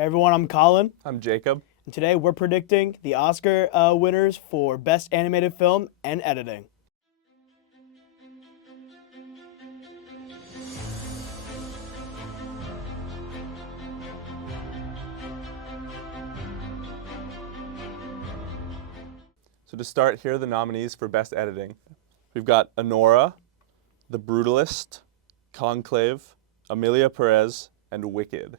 Hey everyone, I'm Colin, I'm Jacob. and today we're predicting the Oscar winners for Best Animated Film and Editing. So to start, here are the nominees for Best Editing. We've got Anora, The Brutalist, Conclave, Amelia Perez, and Wicked.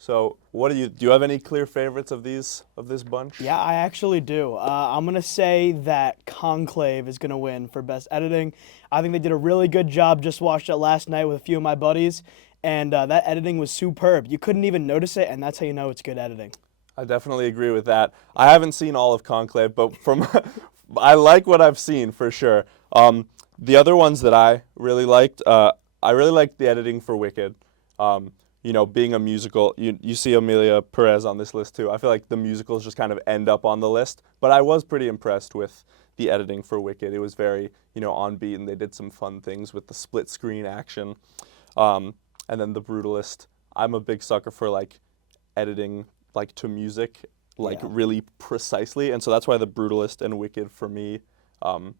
So what do you have any clear favorites of this bunch? Yeah, I actually do. I'm gonna say that Conclave is gonna win for Best Editing. I think they did a really good job. Just watched it last night with a few of my buddies, and that editing was superb. You couldn't even notice it, and that's how you know it's good editing. I definitely agree with that. I haven't seen all of Conclave, but I like what I've seen for sure. The other ones that I really liked, I really liked the editing for Wicked. Being a musical, you see Amelia Perez on this list too. I feel like the musicals just kind of end up on the list, but I was pretty impressed with the editing for Wicked. It was very, on beat, and they did some fun things with the split screen action. And then The Brutalist. I'm a big sucker for editing to music, Yeah. really precisely, and so that's why The Brutalist and Wicked for me, I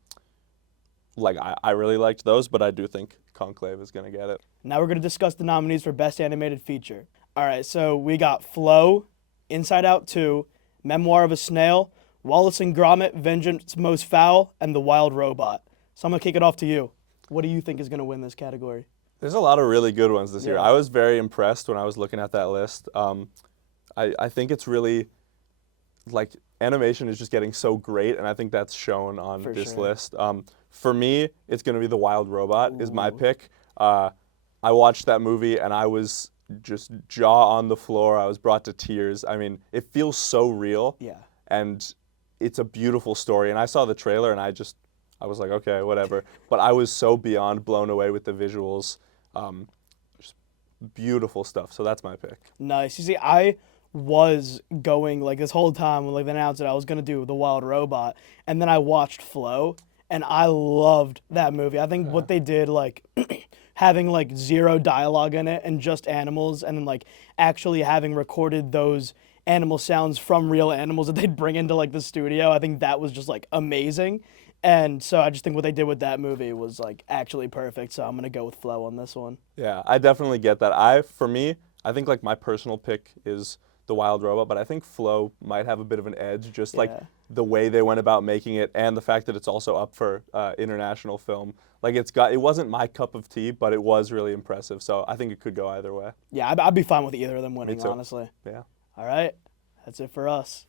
really liked those, but I do think Conclave is gonna get it. Now we're gonna discuss the nominees for Best Animated Feature. All right, so we got Flow, Inside Out 2, Memoir of a Snail, Wallace and Gromit, Vengeance Most Foul, and The Wild Robot. So I'm gonna kick it off to you. What do you think is gonna win this category? There's a lot of really good ones this year. Yeah. I was very impressed when I was looking at that list. I think it's really animation is just getting so great, and I think that's shown on For this sure. list. For me, it's going to be The Wild Robot is my Ooh. pick. I watched that movie and I was just jaw on the floor. I was brought to tears. I mean, it feels so real, Yeah. and it's a beautiful story. And I saw the trailer and I was like, okay, whatever. But I was so beyond blown away with the visuals. Just beautiful stuff. So that's my pick. Nice. You see, I was going this whole time when they announced it, I was gonna do The Wild Robot, and then I watched Flow, and I loved that movie. I think what they did, having zero dialogue in it and just animals, and then actually having recorded those animal sounds from real animals that they'd bring into the studio. I think that was just amazing. And so I just think what they did with that movie was actually perfect. So I'm gonna go with Flow on this one. Yeah, I definitely get that. For me, I think my personal pick is The Wild Robot, but I think Flow might have a bit of an edge, just Yeah. the way they went about making it, and the fact that it's also up for international film. It wasn't my cup of tea, but it was really impressive. So I think it could go either way. Yeah, I'd be fine with either of them winning, too. honestly. Yeah. All right, that's it for us.